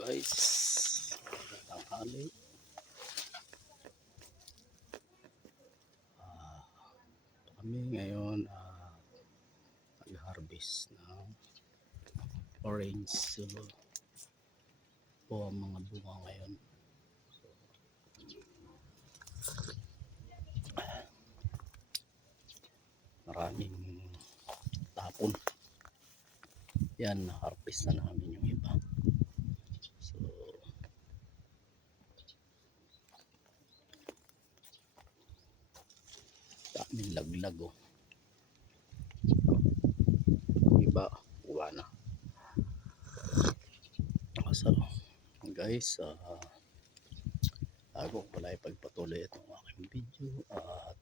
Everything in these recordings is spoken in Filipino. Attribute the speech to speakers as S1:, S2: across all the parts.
S1: guys. Tanghali. Ah, kami ngayon ah, nag-harvest ng orange. So, po ang mga bunga ngayon. Maraming tapon. Yan, na-harvest na namin yung iba. So, daming laglag oh. Iba, uwa na. So, guys, ah, bago ko pala ipagpatuloy itong aking video at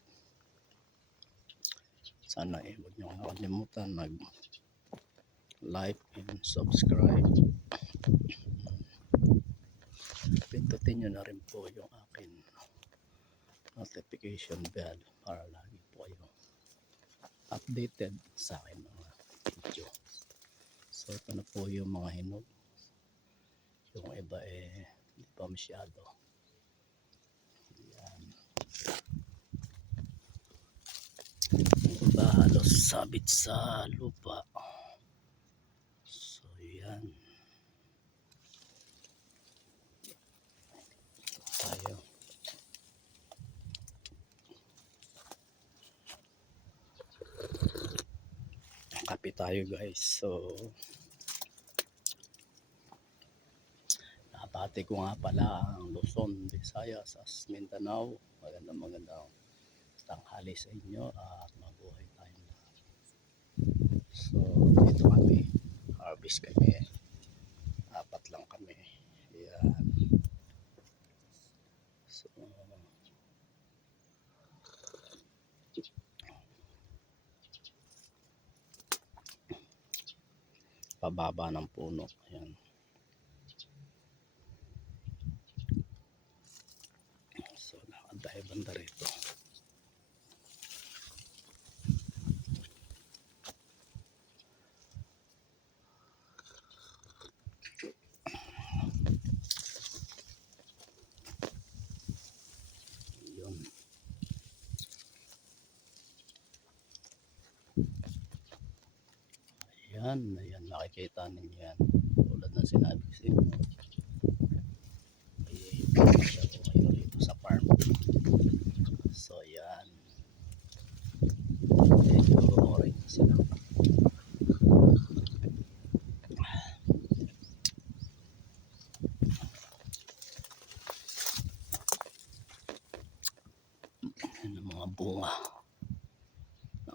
S1: sana eh, huwag niyo nakalimutan mag like and subscribe pindutin nyo na rin po yung akin notification bell para lagi updated sa akin mga video. So ito na po yung mga hinog. Yung iba eh hindi pa masyado. Yan yung iba halos sabit sa lupa so yan tayo kape tayo guys. So napati ko nga pala ang Luzon, Visayas, as Mindanao. Magandang magandang tanghali sa inyo at mabuhay tayo lahat. So dito kami harvest kami. Apat lang kami. Yan so pababa ng puno. Ayan. So lakad tayo banda rito yun Ayan, ayan, nakikita ninyo yan. Tulad ng sinabi ko sa inyo. Ay, siya ko kayo rito sa farm. So, ayan. Medyo orange sila. Ayan ang mga bunga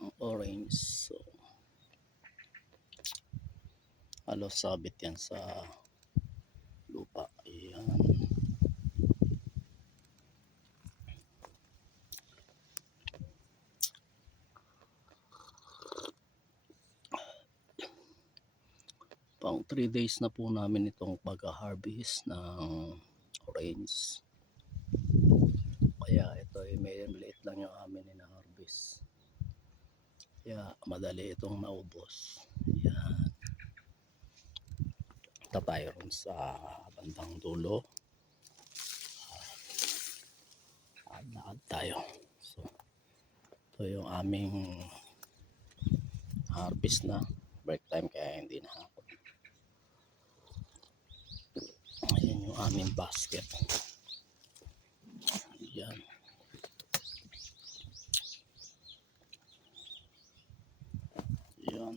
S1: ng orange. So, halos sabit yan sa lupa. Ayan. Pang 3 days na po namin itong pag-harvest ng orange. Kaya ito ay may maliit lang yung amin na harvest. Kaya madali itong naubos. Yan. Punta tayo ron sa bandang dulo. At lakad tayo. So, ito yung aming harvest na. Break time kaya hindi na hapon. Ayan yung aming basket. Yan. Yan.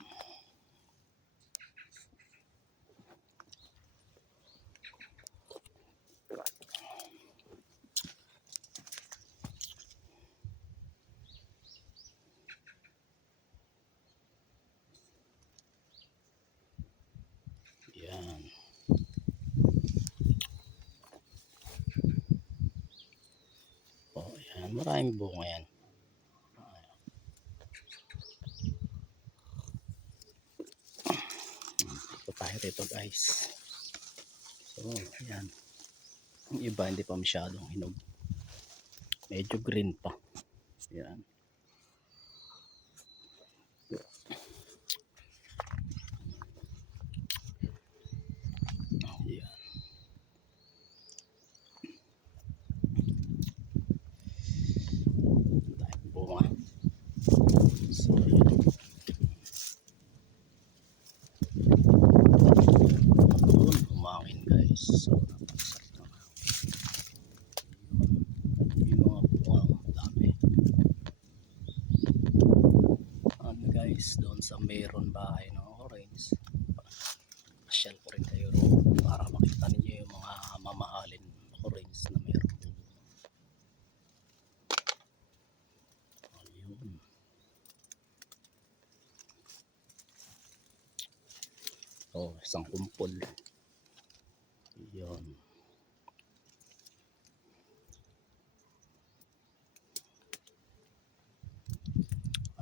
S1: Yan. Oh, yan. Maraming bunga yan. Ito tayo rito guys. So, yan. Yung iba hindi pa masyadong hinog. Medyo green pa. Yan. guys doon sa mayroon bahay ng orange. Pasyal ko rin kayo doon para makita ninyo yung mga mamahalin orange na mayroon ayun. Oh isang kumpol. Yun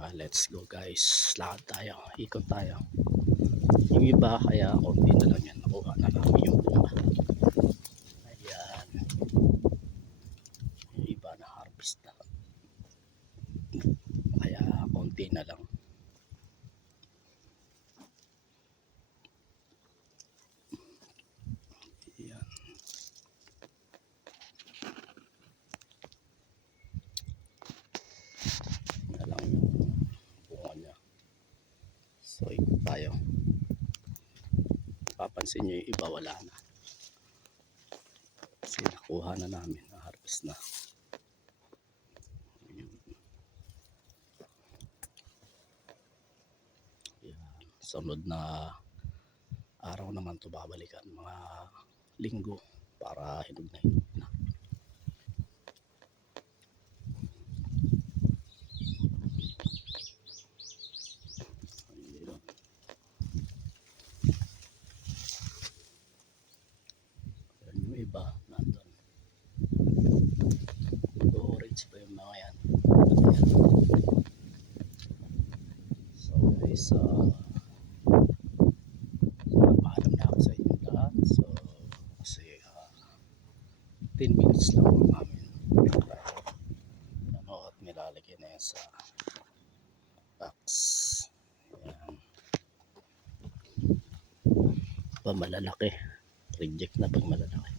S1: Ah, let's go guys. Lakad tayo. Ikot tayo. Yung iba kaya konti na lang yan. Nakuha na namin yung bunga. Ayan. Yung iba na harvest na. Kaya konti na lang. Ayan. Yan lang yung bunga niya. So, ikot tayo. Papansin nyo yung iba wala na. Kasi nakuha na namin, na-harvest na. Ayun. Yan. Sunod na araw naman to babalikan mga linggo para hinog na hinog na. Ayun. Yan yung iba nandun. Orange pa yung mga yan. Ayan. So guys, uh, paalam na ako sa inyo lahat. So, kasi uh, 10 minutes lang ang amin. Ano, at nilalagay na yan sa box. Ayan. Pa malalaki. Reject na pag malalaki.